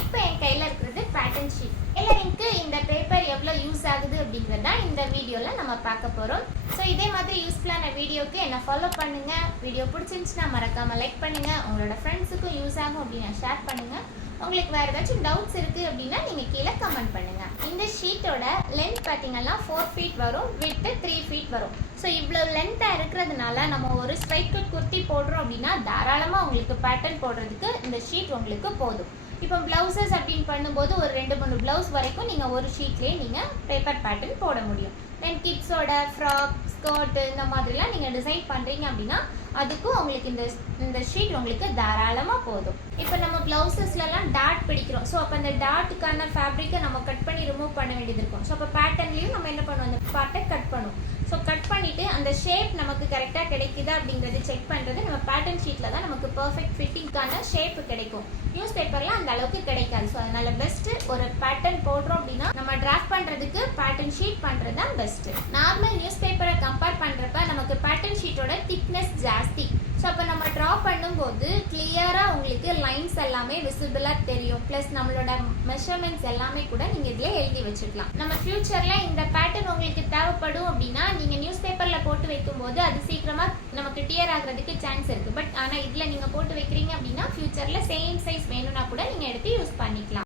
இப்போ என் கையில் இருக்கிறது பேட்டர்ன் ஷீட். டெய்லரிங்க்கு இந்த பேப்பர் எவ்வளோ யூஸ் ஆகுது அப்படிங்கிறத இந்த வீடியோவில் நம்ம பார்க்க போகிறோம். ஸோ இதே மாதிரி யூஸ்ஃபுல்லான வீடியோக்கு என்னை ஃபாலோ பண்ணுங்கள். வீடியோ பிடிச்சிருந்துச்சுன்னா மறக்காமல் லைக் பண்ணுங்கள். உங்களோட ஃப்ரெண்ட்ஸுக்கும் யூஸ் ஆகும் அப்படின்னா ஷேர் பண்ணுங்கள். உங்களுக்கு வேறு ஏதாச்சும் டவுட்ஸ் இருக்குது அப்படின்னா நீங்கள் கீழே கமெண்ட் பண்ணுங்கள். இந்த ஷீட்டோட லென்த் பார்த்தீங்கன்னா 4 feet வரும், வித்து 3 feet வரும். ஸோ இவ்வளோ லென்த்தாக இருக்கிறதுனால நம்ம ஒரு ஸ்ட்ரைட் கட் குர்த்தி போடுறோம் அப்படின்னா தாராளமாக உங்களுக்கு பேட்டர்ன் போடுறதுக்கு இந்த ஷீட் உங்களுக்கு போதும். இப்போ ப்ளவுசஸ் அப்படின்னு பண்ணும்போது ஒரு 2-3 ப்ளவுஸ் வரைக்கும் நீங்கள் ஒரு ஷீட்லேயே நீங்கள் பேப்பர் பேட்டர்ன் போட முடியும். தென் கிட்ஸோட ஃப்ராக், ஸ்கர்ட் இந்த மாதிரிலாம் நீங்கள் டிசைன் பண்ணுறீங்க அப்படின்னா அதுக்கும் உங்களுக்கு இந்த ஷீட் உங்களுக்கு தாராளமாக போதும். இப்போ நம்ம ப்ளவுசஸ்லாம் டாட் பிடிக்கிறோம். ஸோ அப்போ அந்த டாட்டுக்கான ஃபேப்ரிக்கை நம்ம கட் பண்ணி ரிமூவ் பண்ண வேண்டியது இருக்கும். ஸோ அப்போ பேட்டர்ன்லேயும் நம்ம என்ன பண்ணுவோம், அந்த பார்ட்டை கட் பண்ணுவோம். ஸோ கட் பண்ணிவிட்டு அந்த ஷேப் நமக்கு கரெக்டாக கிடைக்குதா அப்படிங்கிறது செக் பண்ணுறது நம்ம பேட்டர்ன் ஷீட்டில் தான் நமக்கு பர்ஃபெக்ட் ஃபிட்டிங்கான ஷேப் கிடைக்கும். நியூஸ் பேப்பர்லாம் அந்த அளவுக்கு கிடைக்காது. ஸோ அதனால பெஸ்ட்டு ஒரு பேட்டர்ன் போடுறோம் அப்படின்னா நம்ம டிராஃப்ட் பண்ணுறதுக்கு பேட்டர்ன் ஷீட் பண்ணுறது தான் பெஸ்ட்டு. நார்மல் நியூஸ் பேப்பரை கம்பேர் பண்ணுறப்ப நமக்கு பேட்டர்ன் ஷீட்டோட திக்னஸ் ஜாஸ்தி. ஸோ அப்போ நம்ம ட்ரா பண்ணும்போது கிளியராக உங்களுக்கு லைன்ஸ் எல்லாமே விசிபிளாக தெரியும். ப்ளஸ் நம்மளோட மெஷர்மெண்ட்ஸ் எல்லாமே கூட நீங்கள் இதில் எழுதி வச்சுக்கலாம். நம்ம ஃப்யூச்சரில் இந்த பேட்டர்ன் உங்களுக்கு தேவைப்படும் அப்படின்னா நீங்கள் நியூஸ் பேப்பரில் போட்டு வைக்கும்போது அது சீக்கிரமாக நமக்கு டியர் ஆகிறதுக்கு சான்ஸ் இருக்குது. பட் ஆனால் இதில் நீங்கள் போட்டு வைக்கிறீங்க அப்படின்னா ஃப்யூச்சரில் சேம் சைஸ் வேணும்னா கூட நீங்கள் எடுத்து யூஸ் பண்ணிக்கலாம்.